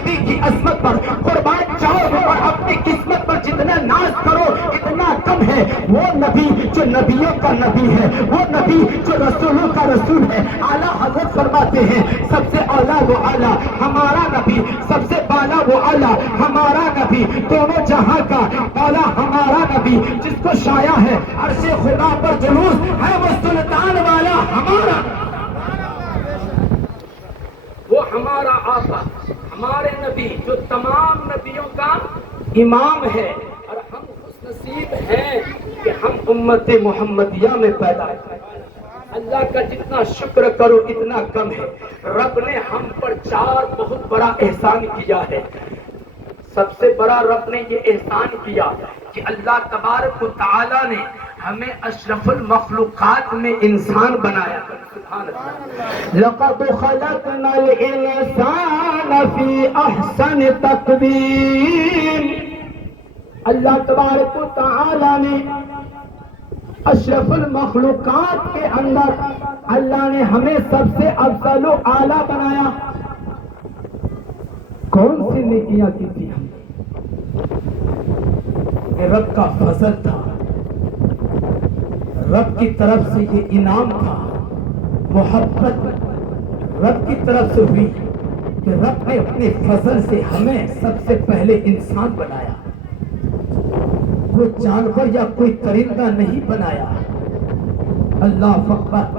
نبی کی عظمت پر قربان جاؤ اور اپنی قسمت پر جتنا ناز کرو اتنا کم ہے۔ وہ نبی جو نبیوں کا نبی ہے، وہ نبی جو رسولوں کا رسول ہے، اعلیٰ حضرت فرماتے ہیں سب سے اعلیٰ وہ اعلیٰ ہمارا نبی، سب سے بالا وہ اعلیٰ ہمارا نبی، دونوں جہاں کا بالا ہمارا نبی، جس کو شایع ہے عرش خدا پر جلوس ہے، وہ سلطان والا ہمارا، وہ ہمارا آقا، ہمارے نبی جو تمام نبیوں کا امام ہے۔ اور ہم خوش نصیب ہیں کہ ہم امت محمدیہ میں پیدا ہوئے۔ اللہ کا جتنا شکر کرو اتنا کم ہے۔ رب نے ہم پر 4 بہت بڑا احسان کیا ہے۔ سب سے بڑا رب نے یہ احسان کیا کہ اللہ تبارک و تعالی نے ہمیں اشرف المخلوقات میں انسان بنایا۔ سبحان اللہ۔ لقد خلقنا الانسان فی احسن تقویم۔ اللہ تبارک و تعالی نے اشرف المخلوقات کے اندر اللہ نے ہمیں سب سے افضل و اعلیٰ بنایا۔ کون سی نیکیاں کی تھی ہم نے؟ رب کا فضل تھا، رب کی طرف سے یہ انعام تھا، محبت رب کی طرف سے ہوئی کہ رب نے اپنے فضل سے ہمیں سب سے پہلے انسان بنایا، کوئی جانور یا کوئی پرندہ نہیں بنایا۔ اللہ اکبر۔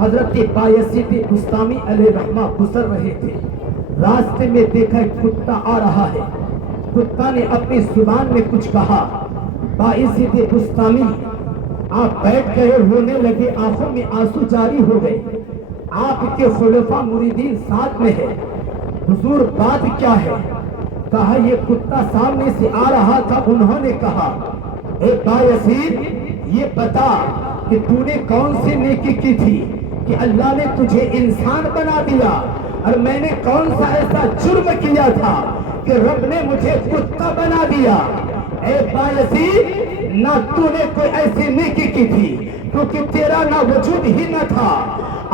حضرت بایزید بسطامی علیہ رحمہ گزر رہے تھے، راستے میں دیکھا ایک کتا آ رہا ہے، کتا نے اپنی زبان میں کچھ کہا، بایزید بسطامی آپ بیٹھ گئے، رونے لگے، آنکھوں میں آنسو جاری ہو گئے۔ آپ کے خلفاء مریدین ساتھ میں ہے، حضور بات کیا ہے؟ کہا یہ کتا سامنے سے آ رہا تھا، انہوں نے کہا اے بایزید یہ بتا کہ تو نے کون سی نیکی کی تھی کہ اللہ نے تجھے انسان بنا دیا، اور میں نے کون سا ایسا جرم کیا تھا کہ رب نے مجھے کتا بنا دیا؟ اے بایزید نہ تو نے کوئی ایسی نیکی کی تھی کیونکہ تیرا نہ وجود ہی نہ تھا،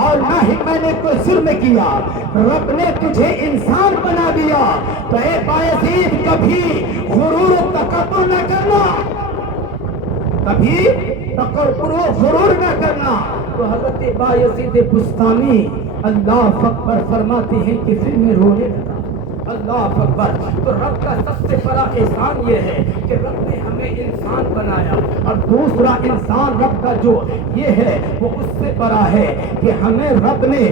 اور نہ ہی میں نے کوئی ظلم کیا، رب نے تجھے انسان بنا دیا۔ تو اے بایزید کبھی غرور و تکبر نہ کرنا، کبھی تکبر و غرور نہ کرنا۔ تو حضرت بایزید بسطامی اللہ اکبر فرماتے ہیں کہ پھر میں رونے لگا۔ اللہ اکبر۔ تو رب کا سب سے بڑا احسان یہ ہے کہ رب نے ہمیں انسان بنایا، اور دوسرا انسان رب کا جو یہ ہے وہ اس سے بڑا ہے کہ ہمیں رب نے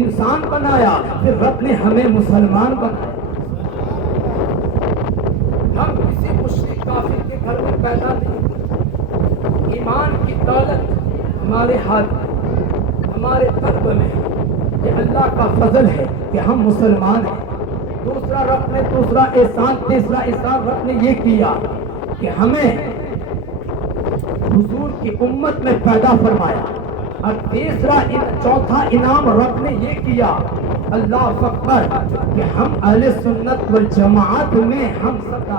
انسان بنایا، پھر رب نے ہمیں مسلمان بنایا۔ ہم کسی مشرک کافر کے گھر میں پیدا نہیں ہوئے، ایمان کی دولت ہمارے ہاتھ ہمارے قلب میں ہے، یہ اللہ کا فضل ہے کہ ہم مسلمان ہیں۔ دوسرا رب نے دوسرا احسان، تیسرا احسان رب نے یہ کیا کہ ہمیں حضور کی امت میں پیدا فرمایا، اور تیسرا چوتھا انعام رب نے یہ کیا اللہ اکبر کہ ہم اہل سنت والجماعت میں ہم سب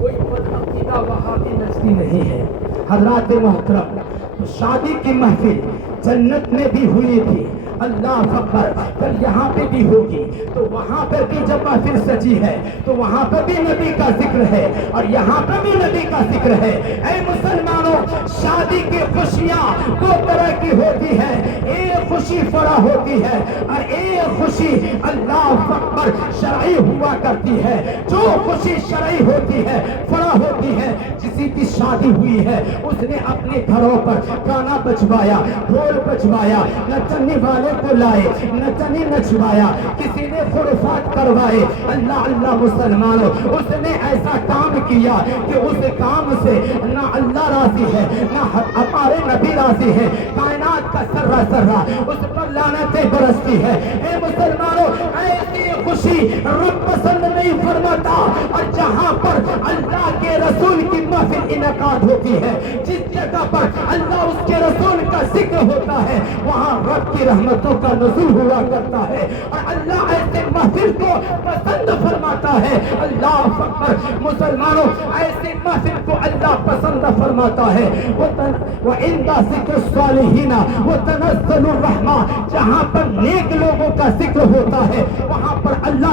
کوئی عقیدہ وہابی نجدی نہیں ہے۔ حضرات محترم، تو شادی کی محفل جنت میں بھی ہوئی تھی، اللہ اکبر، کل یہاں پہ بھی ہوگی، تو وہاں پر بھی جب محفل سجی ہے تو وہاں پر بھی نبی کا ذکر ہے، اور یہاں پر بھی نبی کا ذکر ہے۔ اے مسلمانوں، شادی کی خوشیاں دو طرح کی ہوتی ہے، ایک خوشی فرح ہوتی ہے، اور ایک خوشی اللہ اکبر شرعی ہوا کرتی ہے۔ جو خوشی شرعی ہوتی ہے، فرح ہوتی ہے، کسی کی شادی ہوئی ہے اس نے اپنے گھروں پر گانا بجوایا، ڈھول بجوایا، نچنے والے کو لائے، نچنی نچوایا، کسی نے خرافات کروائے، اللہ اللہ مسلمانوں، اس نے ایسا کام کیا کہ اس کام سے نہ اللہ راضی ہے نہ ہمارے نبی راضی ہے، کائنات کا سرا اس پر لعنتیں برستی ہے۔ اے مسلمانوں، ایسی خوشی رب پسند نہیں فرماتا، اور جہاں پر اللہ کے رسول کی محفل انعقاد ہوتی ہے، جس جگہ پر اللہ اس کے رسول کا ذکر ہوتا ہے، وہاں رب کی رحمتوں کا نزول ہوا کرتا ہے، اور اللہ ایسے محفل کو پسند فرماتا ہے۔ اللہ اکبر۔ مسلمانوں، ایسے محفل کو اللہ پسند فرماتا ہے۔ وَعِنْدَ ذِكْرِ الصَّالِحِينَ وَتَنَزَّلُ الرَّحْمَةُ، جہاں پر نیک لوگوں کا ذکر ہوتا ہے وہاں پر اللہ